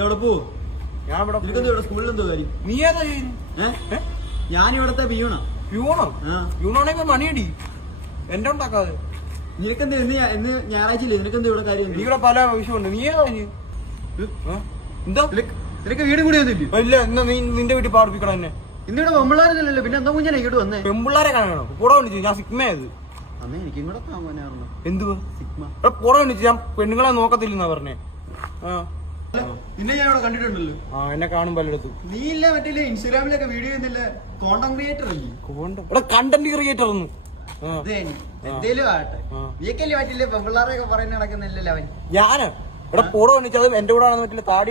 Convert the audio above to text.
എവിടെ പോ? ഞാൻ സ്കൂളിൽ എന്തോ കാര്യം? നീ ഏതാ? ഞാനിവിടത്തെ പിയൂണാ. പ്യൂണോ? പ്യൂണാണെങ്കിൽ മണിയടി എന്റെ ഉണ്ടാക്കാതെ. നിനക്കെന്ത് എന്ന് ഞായറാഴ്ച ഇല്ലേ? നിനക്കെന്ത് ഇവിടെ കാര്യം? ഇവിടെ പല വിഷയമുണ്ട്. നീ ഏതാ? എന്താ നിനക്ക് വീട് കൂടി വന്നില്ലേ? ഇല്ല. എന്നാ നീ നിന്റെ വീട്ടിൽ പാർപ്പിക്കണം എന്നെ. ഇന്നിവിടെ പെമ്പിള്ളാരല്ലോ, പിന്നെ എന്താ കുഞ്ഞാ ഇങ്ങോട്ട് വന്നേ? പെമ്പിള്ളാരെ കാണണം. കൂടെ വിളിച്ചു. ഞാൻ സിഗ്മയത്. അന്നേ എനിക്ക് ഇങ്ങോട്ട് പോകാനായിരുന്നു. എന്തുവാ സിഗ്മ? കൂടെ വിളിച്ചു. ഞാൻ പെണ്ണുങ്ങളെ നോക്കത്തില്ലെന്നാ പറഞ്ഞേ. നിന്നെ ഞാൻ ഇവിടെ കണ്ടിട്ടുണ്ടല്ലോ. എന്നെ കാണും പലയിടത്തും. നീ ഇല്ല മറ്റേ ഇൻസ്റ്റാഗ്രാമിലൊക്കെ വീഡിയോ ചെയ്യുന്നില്ല, കോണ്ടന്റ് ക്രിയേറ്റർ അല്ലേ? കണ്ടന്റ് ക്രിയേറ്റർ ഒന്നും എന്തേലും ആട്ടെ. നീക്കല്ലേ പറ്റില്ലേ പെമ്പിള്ളാരൊക്കെ പറയുന്ന നടക്കുന്നില്ലല്ലോ അവൻ. ഞാന് ഇവിടെ കൂടെ വിളിച്ചത് എന്റെ കൂടെ ആണെന്ന് പറ്റില്ല. താടി